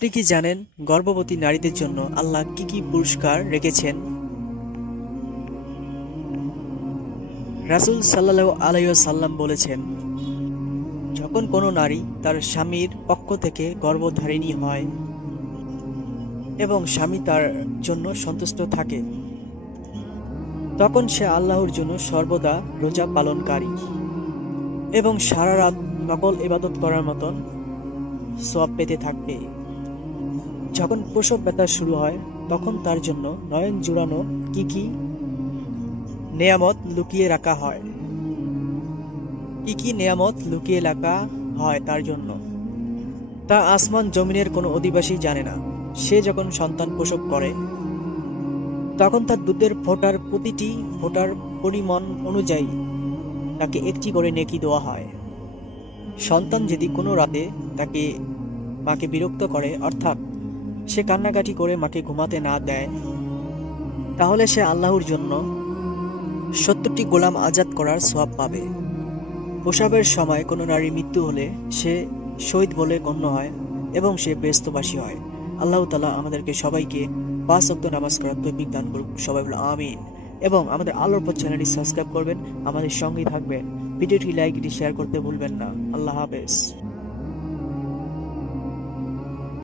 আপনি কি জানেন গর্ভবতী নারীদের জন্য আল্লাহ কি কি পুরস্কার রেখেছেন? রাসূল সাল্লাল্লাহু আলাইহি ওয়াসাল্লাম বলেছেন, যখন কোনো নারী তার স্বামীর পক্ষ থেকে গর্ভধারিণী হয় এবং স্বামী তার জন্য সন্তুষ্ট থাকে, তখন সে আল্লাহর জন্য সর্বদা রোজা পালনকারী এবং সারা রাত নকল ইবাদত করার মতন সওয়াব পেতে থাকবে। যখন প্রসব ব্যথা শুরু হয়, তখন তার জন্য নয়ন জুড়ানো কি কি নেয়ামত লুকিয়ে রাখা হয়। কি কি নেয়ামত লুকিয়ে রাখা হয় তার জন্য, তা আসমান জমিনের কোনো অধিবাসী জানে না। সে যখন সন্তান প্রসব করে, তখন তার দুধের ফোঁটার প্রতিটি ফোঁটার পরিমাণ অনুযায়ী তাকে একটি করে নেকি দেওয়া হয়। সন্তান যদি কোনো রাতে তাকে মাকে বিরক্ত করে, অর্থাৎ সে কান্নাকাটি করে মাকে ঘুমাতে না দেয়, তাহলে সে আল্লাহর জন্য 70টি গোলাম আজাদ করার সওয়াব পাবে। প্রসবের সময় কোনো নারীর মৃত্যু হলে সে শহীদ বলে গণ্য হয় এবং সে বেহেশতবাসী হয়। আল্লাহ তাআলা আমাদেরকে সবাইকে 5 ওয়াক্ত নামাজ পড়ার তৌফিক দান করুন। সবাই বলে আমিন। এবং আমাদের আলোর পথ চ্যানেলটি সাবস্ক্রাইব করবেন, আমাদের সঙ্গেই থাকবেন। ভিডিওটি লাইক, শেয়ার করতে ভুলবেন না। আল্লাহ হাফেজ।